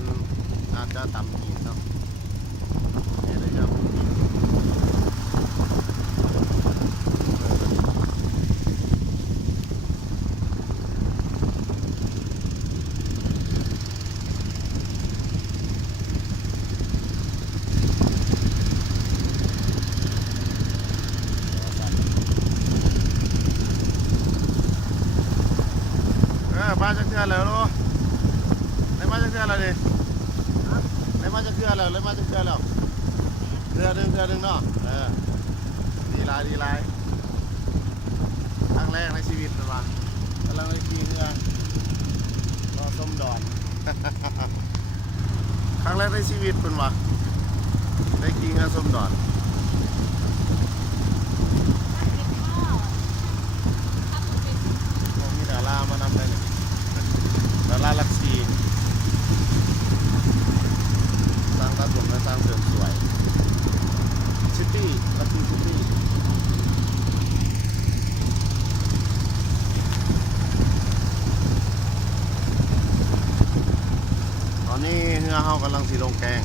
นอาจจะต่ำหินเนาะเนี่ยได้ยังมาจากเทือกแล้วเนาะได้มาจากเทือกแล้วดิได้มาจากเทือกแล้วได้มาจากเทือกแล้วเทือกหนึ่งเนาะดีลายครั้งแรกในชีวิตนะวะกำลังไปขี่เรือรอส้มดอน ครั้งแรกในชีวิตเป็นวะได้ขี่เรือส้มดอนมีดารามานำได้เลยดาราลักซีสร้างตัดผมและสร้างเสริมสวยซิตี้ลักซีซิตี้ตอนนี้เรือเขากำลังสีลงแกง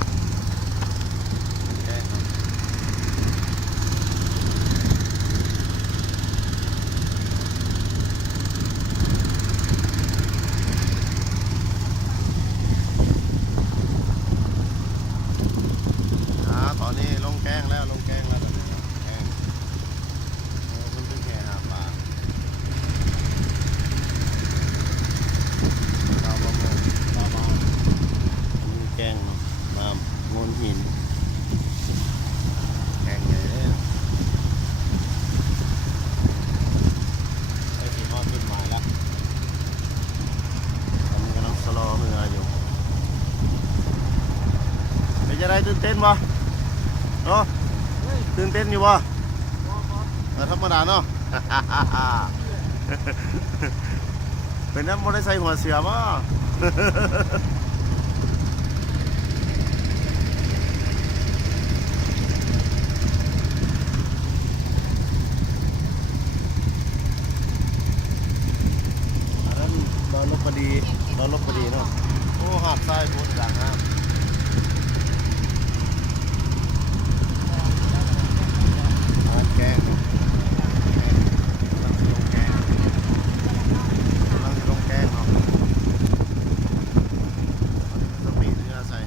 ตอนนี้ลงแกงแล้วแบบนี้แกงมันเป็นแค่หาปลาชาวประมงชาวบ้านมีแกงมางนหินแกงใหญ่เลยไอ้ที่ทอดขึ้นมาแล้วมันกำลังสโลว์มืออยู่เป็นจะได้ตื่นเต้นบ่เนาะตื่นเต้นอยู่วะธรรมดาเนาะ เป็นน้ำมันได้ใส่หัวเสือมั้งอันนั้นดอนลบพอดีเนาะโอ้หาดทรายโคตรดังนะแกงกำลังลงแกงเนาะสปีดเรือใส่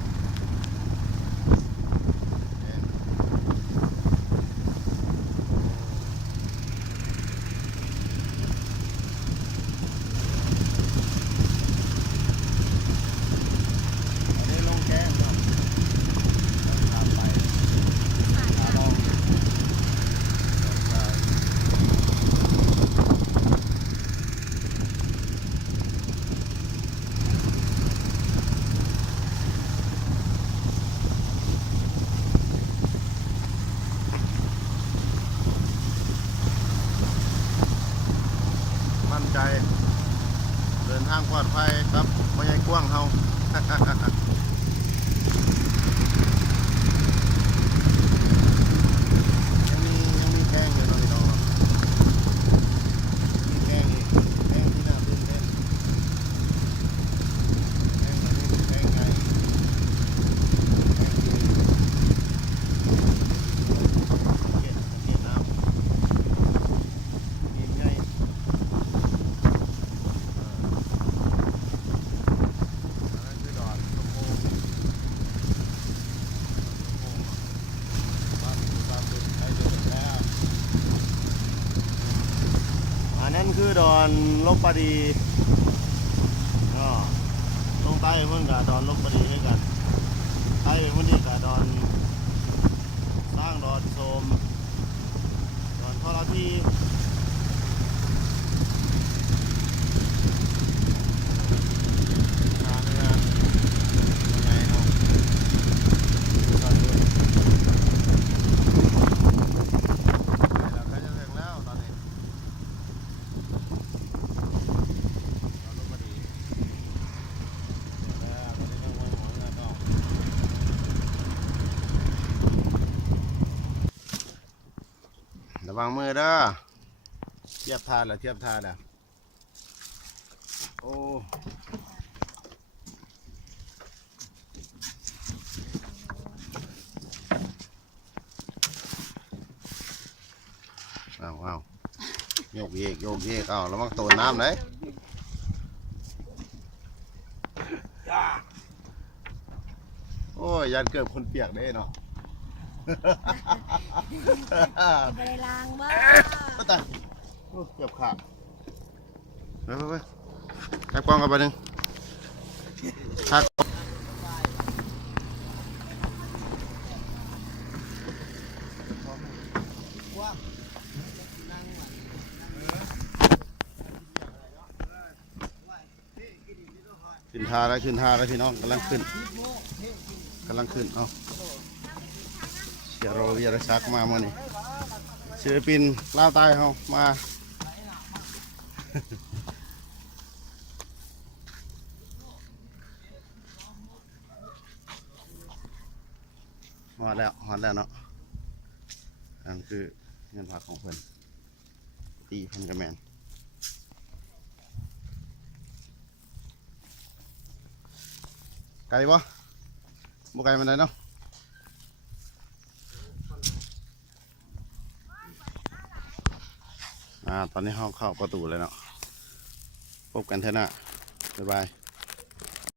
อันนี้ลงแกงเนาะตามไปลองมั่นใจเดินทางปลอดภัยครับไม่ใช่กว้างเฮา ยังมีแกงอยู่เนาะพี่น้องมีแกงอีกแกงที่น่าตื่นเต้นแกงอันนี้เป็นแกงไงแกงดีเก็ดน้ำกินไงอันนั้นคือดอนลบปดีลงใต้เพื่อนกับดอนลบปดีให้กันใต้เพื่อนนี่กับดอนสร้างดอนโสมดอนทรทีระวังมือเด้อเทียบทานแล้วโอ้ โยกเยกโยกเยกเอาแล้วมันโตน้ำไหนโอ้ยยันเกือบคนเปียกได้เนาะ ไปได้ล้างบ้า ตายเกือบขาดไปจับกล้องกันไปหนึ่งทักขึ้นท่าแล้วขึ้นท่าแล้วพี่น้องกำลังขึ้นเอาเชียร์โรวิรชักมาเมื่อนี้ศิลปินลาวใต้เขามาฮอดแล้วเนาะอันคือเงินผักของเพิ่นตีเพิ่นกระแมนไกลปะบ่ไกลมันได้เนาะตอนนี้เข้าประตูเลยเนาะพบกันเถอะนะบ๊ายบาย